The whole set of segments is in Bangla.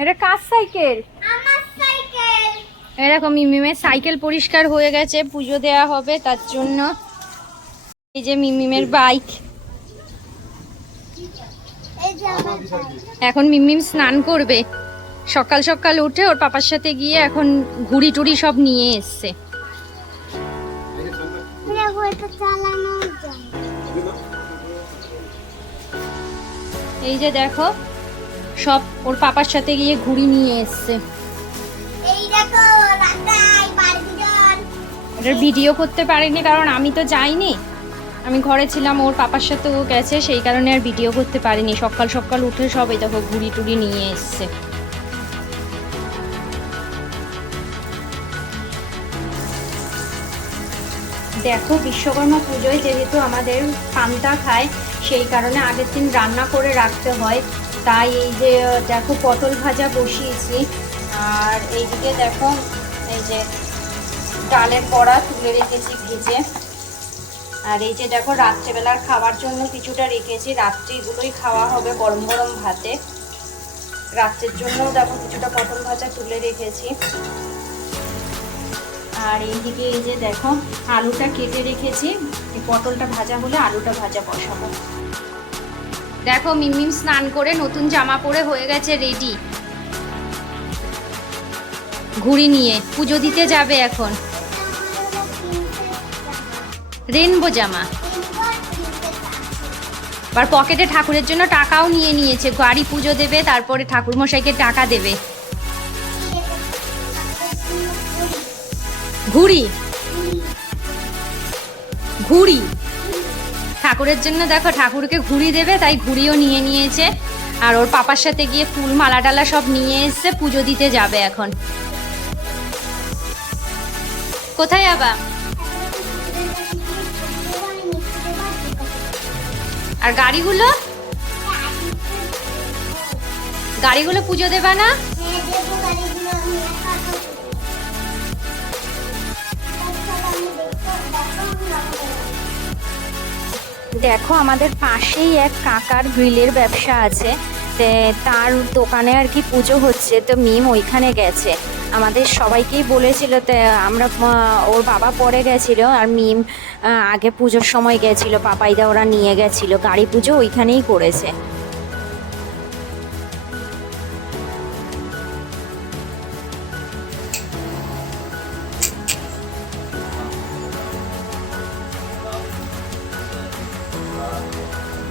এটা কার সাইকেল? এরকম মিমিমের সাইকেল পরিষ্কার হয়ে গেছে পুজো দেওয়া হবে তার জন্য। এই যে মিমিমের বাইক। এখন মিমিম স্নান করবে। সকাল সকাল উঠে ওর পাপার সাথে গিয়ে এখন ঘুড়ি টুড়ি সব নিয়ে এসছে। এই যে দেখো সব ওর পাপার সাথে গিয়ে ঘুড়ি নিয়ে এসছে। ওটার ভিডিও করতে পারিনি কারণ আমি তো যাইনি। আমি ঘরে ছিলাম ওর পাপার সাথে ও গেছে সেই কারণে আর ভিডিও করতে পারিনি। সকাল সকাল উঠে সব এই দেখো ঘুড়ি টুড়ি নিয়ে এসছে। দেখো বিশ্বকর্মা পুজোয় যেহেতু আমাদের পান্তা খায় সেই কারণে আগের দিন রান্না করে রাখতে হয়। তাই এই যে দেখো পটল ভাজা বসিয়েছি। আর এইদিকে দেখো, এই যে ডালের বড়া তুলে রেখেছি ভেজে। আর এই যে দেখো, রাত্রেবেলার খাওয়ার জন্য কিছুটা রেখেছি। রাত্রে এগুলোই খাওয়া হবে গরম গরম ভাতে। রাত্রের জন্য দেখো কিছুটা পটল ভাজা তুলে রেখেছি। আর এইদিকে এই যে দেখো, আলুটা কেটে রেখেছি। পটলটা ভাজা হলে আলুটা ভাজা বসাবো। দেখো মিমিম স্নান করে নতুন জামা পরে হয়ে গেছে রেডি ঘুড়ি নিয়ে, পুজো দিতে যাবে এখন। রেনবো জামা। আর পকেটে ঠাকুরের জন্য টাকাও নিয়ে নিয়েছে। গাড়ি পুজো দেবে, তারপরে ঠাকুর মশাইকে টাকা দেবে। ঘুড়ি। ঘুড়ি। ঠাকুরের জন্য দেখো, ঠাকুরকে ঘুড়ি দেবে, তাই ঘুড়িও নিয়ে নিয়েছে। আর ওর পাপার সাথে গিয়ে ফুল মালা টালা সব নিয়ে এসছে পুজো দিতে যাবে এখন। কোথায় যাবা আর গাড়িগুলো? গাড়িগুলো পুজো দেবা না? দেখো, আমাদের পাশেই এক কাকার গ্রিলের ব্যবসা আছে। তার দোকানে আর কি পুজো হচ্ছে। তো মিম ওইখানে গেছে। আমাদের সবাইকেই বলেছিল, তো আমরা ওর বাবা পরে গেছিল আর মিম আগে পুজোর সময় গেছিল। পাপাইদা ওরা নিয়ে গেছিল। গাড়ি পুজো ওইখানেই করেছে।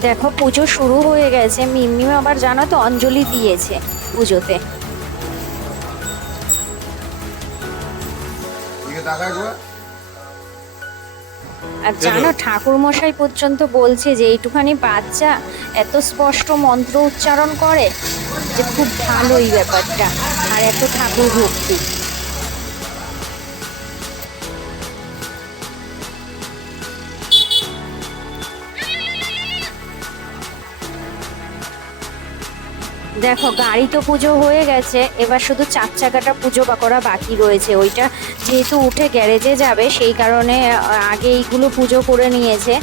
দেখো পুজো শুরু হয়ে গেছে। মিমিম আবার জানো তো অঞ্জলি দিয়েছে পুজোতে। আর জানো ঠাকুর মশাই পর্যন্ত বলছে যে এইটুখানি বাচ্চা এত স্পষ্ট মন্ত্র উচ্চারণ করে যে খুব ভালো এই ব্যাপারটা। আর এত ঠাকুর ভক্তি। দেখো, গাড়ি তো পুজো হয়ে গেছে, এবার শুধু চার চাকাটা পুজো বা করা বাকি রয়েছে। ওইটা যেহেতু উঠে গ্যারেজে যাবে, সেই কারণে আগে এইগুলো পুজো করে নিয়েছে,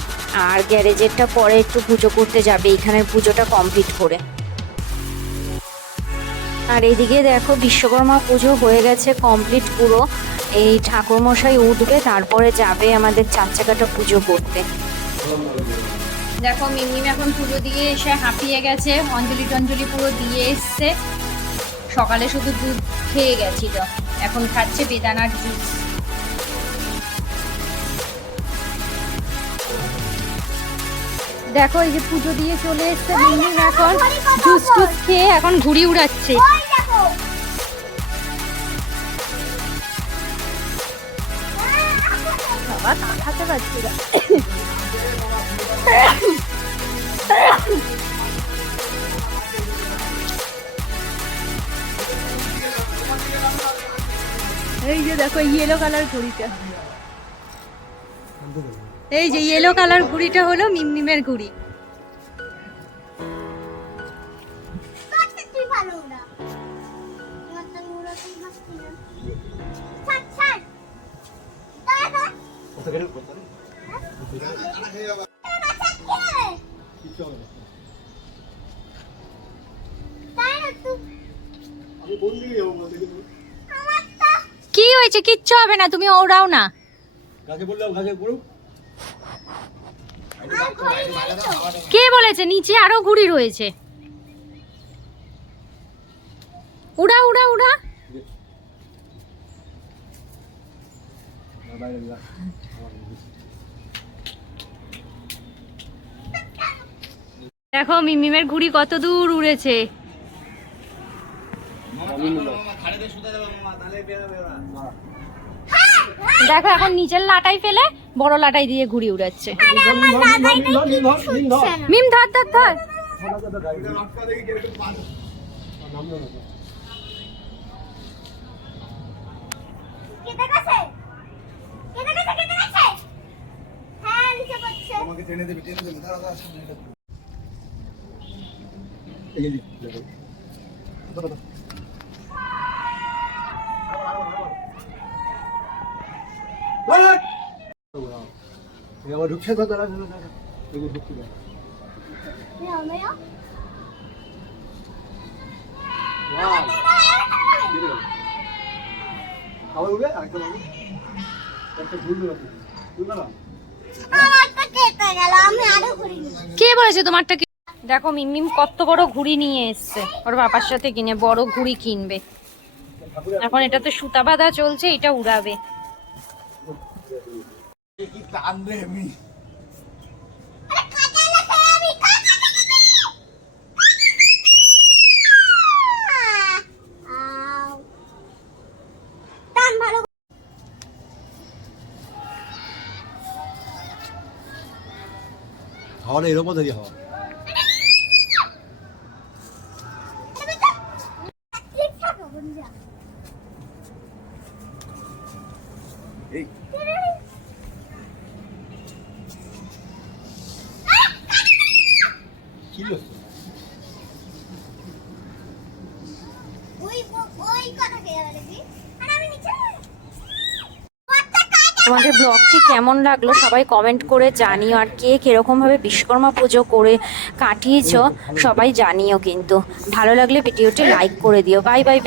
আর গ্যারেজেরটা পরে একটু পুজো করতে যাবে এইখানের পুজোটা কমপ্লিট করে। আর এইদিকে দেখো, বিশ্বকর্মা পুজো হয়ে গেছে কমপ্লিট পুরো। এই ঠাকুরমশাই উঠবে, তারপরে যাবে আমাদের চার চাকাটা পুজো করতে। দেখো মিমিম এখন পুজো দিয়ে এসে হাঁপিয়ে গেছে অঞ্জলি টঞ্জলি পুরো দিয়ে এসছে। সকালে শুধু দুধ খেয়ে গেছিল এখন খাচ্ছে বেদানার জুস দেখো এই যে পুজো দিয়ে চলে এসছে মিমিম এখন জুস টুস খেয়ে এখন ঘুড়ি উড়াচ্ছে। বাবা তাকাতে পারছি না এই যে দেখো ইয়েলো কালার ঘুড়িটা এই যে ইয়েলো কালার ঘুড়িটা হলো মিমমিমের ঘুড়ি Gracias. কি হয়েছে? কিচ্ছু হবে না তুমি ওড়াও না। কে বলেছে? নিচে আরও ঘুড়ি রয়েছে। উড়া উড়া উড়া। দেখো মিমিমের ঘুড়ি কত দূর উড়েছে। দেখো এখন নিচের লাটাই ফেলে বড় লাটাই দিয়ে ঘুড়ি উড়াচ্ছে মিম ধর ধর ধর কেটে আবার ঢুকছে তো দাঁড়া দাঁড়া এগুলো আবার উঠবে আরেকটা একটা তো কে বলেছে তোমারটা কি? দেখো মিমিম কত বড় ঘুড়ি নিয়ে এসছে। ওর বাবার সাথে কিনে বড় ঘুড়ি কিনবে। এখন এটাতে সুতা বাঁধা চলছে এটা উড়াবে। কি টান রে আমি? আরে কাটা লাগছে আমি কাটা লাগছে আউ টান ভালো হাওয়াটা এরকম দাঁড়িয়ে হাওয়া। ঠিক থাকো বন্ধুরা এই তোমাদের ব্লগটি কেমন লাগল? সবাই কমেন্ট করে জানিও। আর কে কিরকমভাবে বিশ্বকর্মা পুজো করে কাটিয়েছ সবাই জানিও কিন্তু। ভালো লাগলে ভিডিওটি লাইক করে দিও। Bye bye